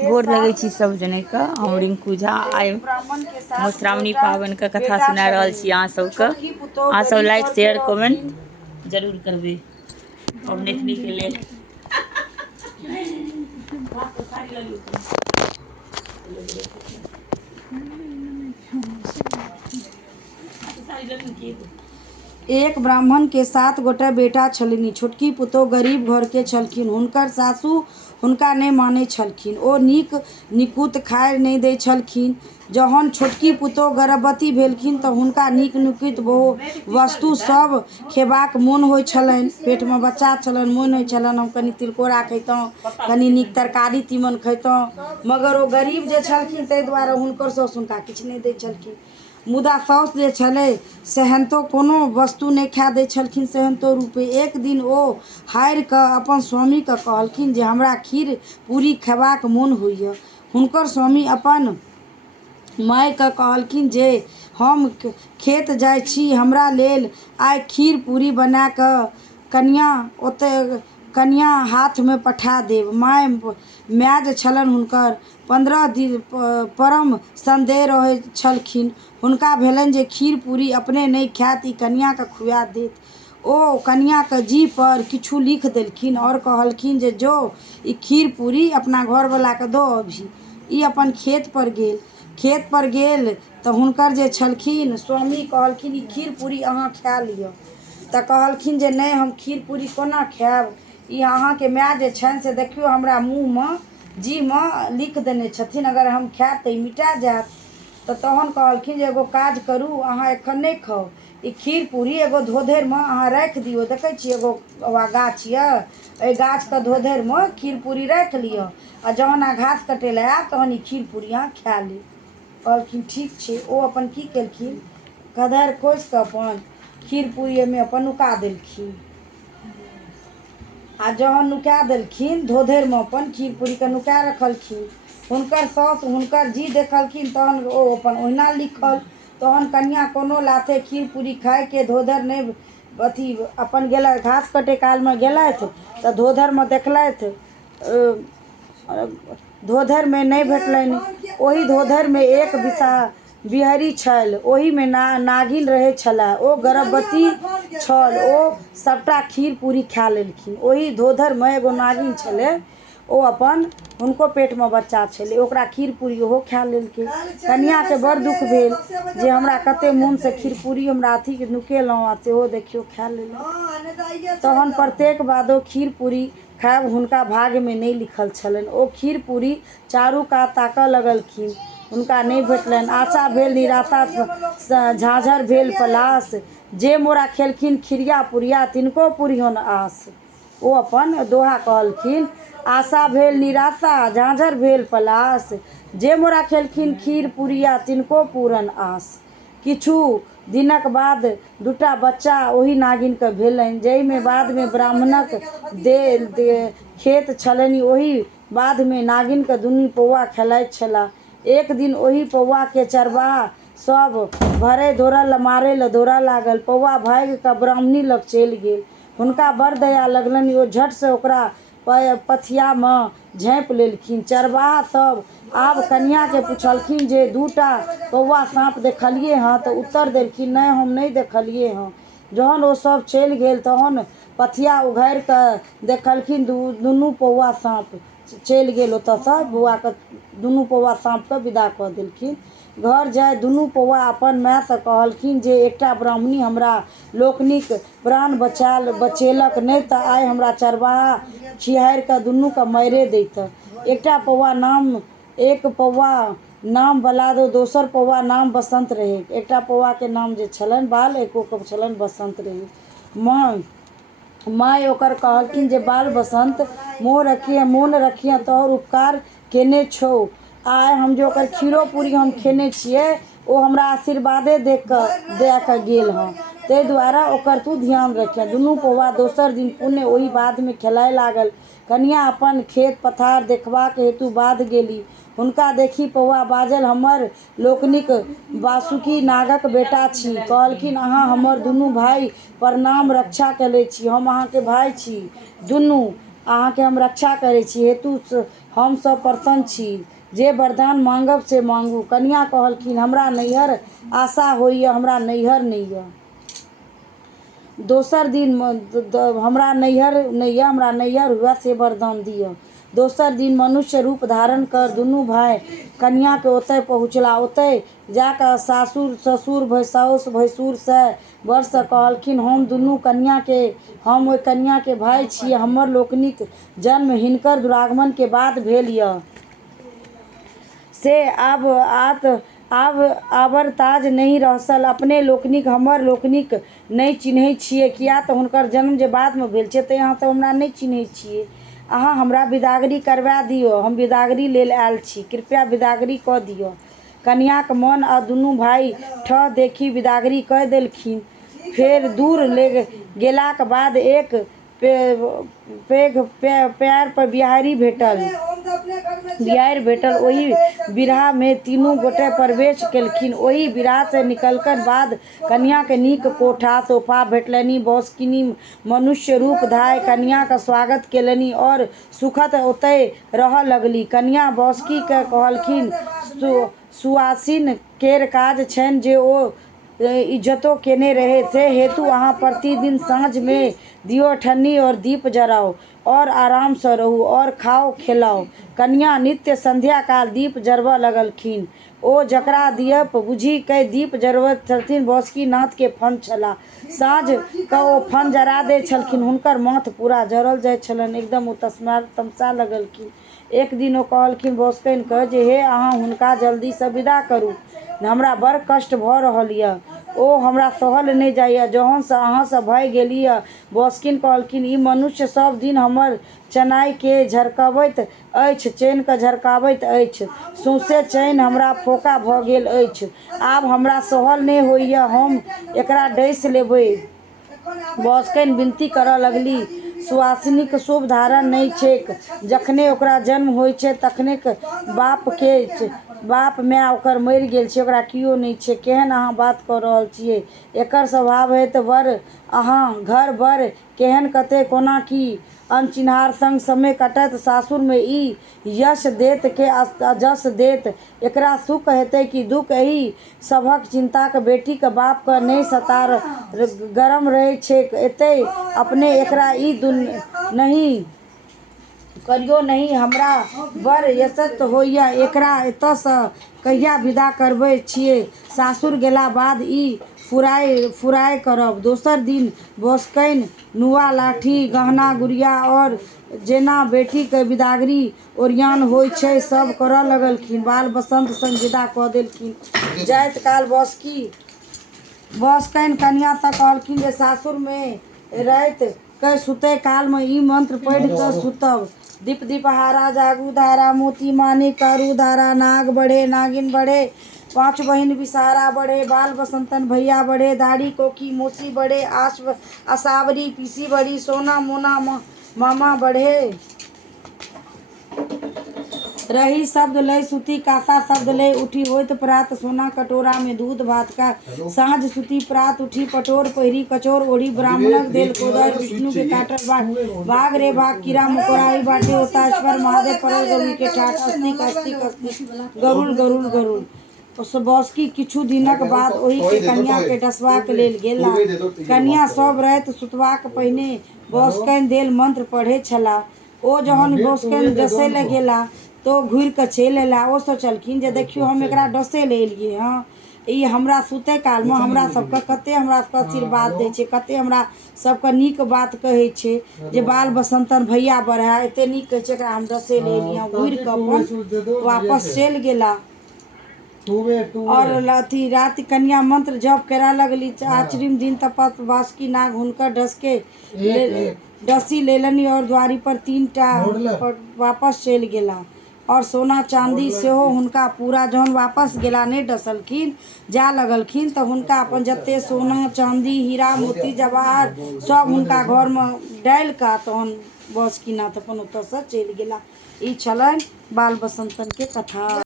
गोर लगै छी सब जने के। हम रिंकू झा आइ मधुश्रावणी पाबनि के कथा सुना रहल छी अहाँ सबके। अहाँ सब लाइक शेयर कमेंट जरूर करबै पबनैतिनी के लेल। एक ब्राह्मण के 7 गोटे बेटा छलनि। छोटकी पुतोह गरीब घर के छलखिन। हुनकर सासू हुनका नहि मानै छलखिन। ओ नीक निकुत खाय नहि दै छलखिन। जहन छोटकी पुतोह गर्भवती भेलखिन तऽ हुनका नीक निकुत वस्तु सब खेबाक मोन होइ छलनि। पेट में बच्चा छलनि, मोन होइ छलनि हम कनि तिलकोरा खैतहुँ, कनि नीक तरकारी तीमन खैतहुँ। मगर ओ गरीब जे छलखिन ताहि दुआरे हुनकर साउस हुनका किछु नहि दै छलखिन। मुदा साउस जे छलै सेहनतो कोनो वस्तु नहि खाए दै छलखिन सेहनतो रूपे। एक दिन ओ हारि कऽ अपन स्वामी के कहलखिन जे हमरा खीर पूरी खेबाक मोन होइए। हुनकर स्वामी अपन माय के कहलखिन जे हम खेत जाइ छी, हमरा लेल आइ खीर पूरी बना कऽ कनिया हाथ में पठा देब। माय जे छलनि हुनकर 15 दिन परम संदेह रहै छलखिन। हुनका भेलनि जे खीर पूरी अपने नहि खायत, ई कनिया के खुआ देत। ओ कनिया के जी पर किछु लिख देलखिन और कहलखिन जे जो ई खीर पूरी अपना घरवाला के दो अभी। ई अपन खेत पर गेल तऽ हुनकर जे छलखिन स्वामी कहलखिन ई खीर पूरी अहाँ खा लिअ। तऽ कहलखिन जे नहि हम खीर पूरी कोना खायब, ई अहाँके माय जे छनि से देखियौ हमरा मुँह में जी में लिख देने छथिन, अगर हम खायब तऽ ई मिटा जायत। तऽ तहन कहलखिन जे एगो काज करू, अहाँ एखन नहि खाउ, ई खीर पूरी एगो धोधरि में अहाँ राखि दियौ। देखै छियै एगो गाछ यऽ, एहि गाछ के धोधरि में खीर पूरी राखि लिअ आ जहन अहाँ घास कटै लए आयब तहन ई खीर पूरी अहाँ खा लेब। कहलखिन ठीक छै। ओ अपन की केलखिन, कधार खोसि कऽ अपन खीर पूरी में अपन नुका देलखिन। आ जहन नुका देलखिन धोधरि में अपन खीर पूरी के नुका रखलखिन। हुनकर साउस हुनकर जी देखलखिन तहन ओ अपन ओहिना लिखल। तहन कनिया कोनो लाथे खीर पूरी खाय के धोधरि नहि अथी अपन गेलथि घास कटे काल में गेलथि तऽ धोधरि में देखलथि धोधरि में नहीं भेटलनि। ओही धोधरि में एक बिहरी छल, ओही में नागिन रहै छला। ओ गर्भवती छल, ओ सबटा खीर पूरी खा लेलखिन। ओही धोधरि में एगो नागिन छलै, ओ अपन हुनको पेट में बच्चा छलै, ओकरा खीर पूरी ओहो खा लेलकै। कनिया के बड़ दुख भेल जे हमरा कते मोन से खीर पूरी हमरा अथी के नुकेलहुँ आ सेहो देखियौ खा लेलहुँ। तहन प्रत्येक बादो खीर पूरी खायब हुनका भाग्य में नहीं लिखल छलनि। ओ खीर पूरी चारू कात ताकऽ लगलखिन, हुनका नहीं भेटलनि। आशा भेल निराशा, झाझर भेल पलाश, जे मोरा खेलखिन खीरिया पुरिया तिनको पुरिहन आस। ओ अपन दोहा कहलखिन, आशा भेल निराशा, झाझर भेल पलाश, जे मोरा खेलखिन खीर पुरिया तिनको पूरन आस। किछु दिनक बाद 2टा बच्चा ओही नागिन के भेलनि, जाहि में बाद में ब्राह्मणक खेत छलनि। ओही बाद में नागिन के दुनू पौआ खेलाइत छलाह। एक दिन ओही पौआ के चरवाहा सब भरे मारे ल दौड़ा लागल। पौआ भागि कऽ ब्राह्मणी लग चलि गेल। हुनका बड़ दया लगलनि, ओ झट से ओकरा पथिया में झाँपि लेलखिन। चरवाहा सब आब कनिया के पुछलखिन जे 2टा पौआ साँप देखलिए हँ, तऽ उत्तर देलखिन नहीं हम नहीं देखलिए हँ। जहन ओ सब चलि गेल तहन पथिया उघारि कऽ देखलखिन दुनू पौआ साँप चलि गेल। ओतऽसँ दुनू पौआ साँप के विदा कऽ देलखिन। घर जाय दुनू पौआ अपन माय से कहलखिन जे एकटा ब्राह्मणी हमरा लोकनिक प्राण बचेलक, नहीं तऽ आइ हमरा चरवाहा छिहारि कऽ दुनू के मारिए दैत। एक पौआ नाम बलादो, दोसर पौआ नाम बसंत रहे। एकटा पौआ के नाम जे छलनि बाल, एको के छलनि बसंत रहे। माय ओकर कहलखिन जे बाल बसंत मोन रखिए, तोहर उपकार केने छौ। आइ हम जे ओकर खीरो पूरी हम खेने छियै, ओ हमरा आशीर्वादे दे कऽ गेल हँ, ताहि दुआरे ओकर तू ध्यान रखिए। दुनू पौआ दोसर दिन पुनः ओही बाध में खेलाय लागल। कनिया अपन खेत पथार देखबाक हेतु बाध गेली। हुनका देखी पौआ बाजल, हमर लोकनिक वासुकी नागक बेटा छी। कहलखिन अहाँ हमर दुनू भाई प्रणाम, रक्षा केले छी, हम अहाँ के भाई छी दुनू। अहाँके हम रक्षा करै छी, हेतु हम सब प्रसन्न छी। जे वरदान मांगब से मांगू। कन्या कहलखिन, हमरा नैहर आशा होइए, हमरा नैहर नहीं है। दोसर दिन हमरा नैहर नहीं है, हमरा नैहर हुआ से वरदान दिया। दोसर दिन मनुष्य रूप धारण कर दुनू भाई कन्या के ओतय पहुँचला। ओतय जाकर सासुर ससुर साउस भैंसुर से वर्ष कहलखिन, हम ओहि कन्या के भाई छियै। हमर लोकनिक जन्म हिनकर दुरागमन के बाद भेल यऽ से आब आबरताज नहीं रहसल। अपने लोकनिक हमर लोकनिक नहीं चिन्है छियै, किया तऽ हुनकर जन्म जे बाद में भेल छै, तऽ अहाँ सब हमरा नहीं चिन्है छियै। अहाँ हमरा विदागरी करवा दियौ, हम विदागरी लेल आयल छी, कृपया विदागरी कऽ दियौ। कन्याक मन आ दुनू भाई ठह देखी विदागरी कऽ देलखिन। फेर दूर ले गेलाक बाद एक पैघ पैर पर बिहारि भेटल। ओही बिरहा में तीनू गोटे प्रवेश केलखिन। ओही बिरहा से निकलकर बाद कन्या के नीक कोठा सोफा भेटलनि। बौस्किनी मनुष्य रूप धाय कन्या का स्वागत केलनि और सुखद ओतय रहऽ लगली। कन्या बौस्की के कहलखिन, सुआसिन केर काज छनि जे ओ इज्जतो केने रहे, से हेतु अहाँ प्रतिदिन साँझ में दियो ठन्नी और दीप जराओ और आराम से रहू और खाओ खेलाओ। कन्या नित्य संध्या काल दीप जरबऽ लगलखिन। ओ जकरा दीप बुझी कऽ दीप जरबैत छलखिन, बासुकीनाथ के फन छला। साँझ कऽ ओ फन जरा दै छलखिन। हुनकर माथ पूरा जरल जाइत छलनि, एकदम ओ तमसा लगलखिन। एक दिन ओ कहलखिन बासुकीन के जे हे अहाँ हुनका जल्दी से विदा करू, हमरा बड़ कष्ट भऽ रहल यऽ, ओ हमरा सहल नहीं जाइए। जहन से अहाँ से भय गेली यऽ। बासुकीन कहलखिन, ई मनुष्य सब दिन हमर चेनाई के झरकाबैत अछि, चैन के झरकाबैत अछि, सौंसे चैन हमरा फोका भऽ गेल अछि। आब हमरा सहल नहीं होइए, हम एकरा डैस लेबै। बासुकीन विनती करऽ लगली, सुआसिनीक शुभ धारण नहीं छैक। जखने ओकरा जन्म होइ छै तखने बाप माय ओकर मरि गेल छै, ओकरा कियो नहीं छै। केहन अहाँ बात कऽ रहल छियै? एकर स्वभाव है तऽ बर अहाँ घर बर केहन कते कोना की अनचिन्हार संग समय कटत। सासुर में ई यश देत के अजस देत, एकरा सुख हेतै कि दुख? एही सभक चिंताक बेटीक बाप क नहि सता गरम रहै छैक। एतै अपने एकरा ई नहीं करियो नहीं, हमरा बड़ यशस्त होइए। एकरा एतऽ सँ कहिया विदा करबै छियै? सासुर गेला बाद ई फुराय करब। दोसर दिन बासुकीन नुआ लाठी गहना गुड़िया और जेना बेटी के विदागरी ओरियान होइ छै सब करऽ लगलखिन। बाल बसंत संग विदा कऽ देलखिन। जाइत काल बासुकीन कन्या सँ कहलखिन जे सासुर में राति कऽ सुतै काल में ई मंत्र पढ़ि कऽ सुतब। दीप दीपहारा जागू धारा, मोती मानिक करू धारा, नाग बढ़े नागिन बढ़े, पांच बहिन विषहारा बढ़े, बाल बसंतन भैया बढ़े, दाढ़ी कोकी मौसी बढ़े, आसावरी पीसी बढ़ी, सोना मोना मामा बढ़े। रही शब्द लय सुती कासा शब्द लय उठी, होइत प्रात सोना कटोरा में दूध भात का। साँझ सुती प्रात उठी पटोर पहिरी, कचौर ओढ़ी, ब्राह्मणक देल कोदर, विष्णु के काटल बाघ रे बाघ, कीड़ा मकोड़ा बाटे होता ईश्वर, महादेव परल गरुड़ के ठाठ, अस्तिक अस्तिक अस्तिक, गरुड़ गरुड़ गरुड़। बासुकी किछु दिनक बाद ओहि के कन्या के डसबाक लेल गेला। कन्या सब राति सुतबाक पहिने बासुकीन देल मंत्र पढ़ै छला। ओ जहन बासुकीन डसै ले गेला तो घुरि कऽ चलि एला। ओ सोचलखिन जे देखियो हम एकरा डसै ले एलियै हँ, ई हमरा सुतै काल में हमरा सबके कते हमरा सबके आशीर्वाद दै छै, कते हमरा सबके नीक बात कहै छै जे बाल बसंतन भैया बढ़ा, एते नीक कहै छै, एकरा हम डसै ले एलियै। घुरि कऽ अपन वापस चलि गेला। और राति कन्या मंत्र जप करऽ लगली। आचरिम दिन तपत बासुकी नाग हुनकर डसी लेलनि और द्वारी पर 3टा वापस चलि गेला। और सोना चांदी सेहो हुनका पूरा जहन वापस गेला नहीं डसलखिन जा लगलखिन तऽ हुनका अपन जते सोना चांदी हीरा मोती जवाहर सब हुनका घर में डालि कऽ तहन बासुकीनाथ अपन ओतऽ सँ चलि गेला। ई छलनि बाल बसंतन के कथा।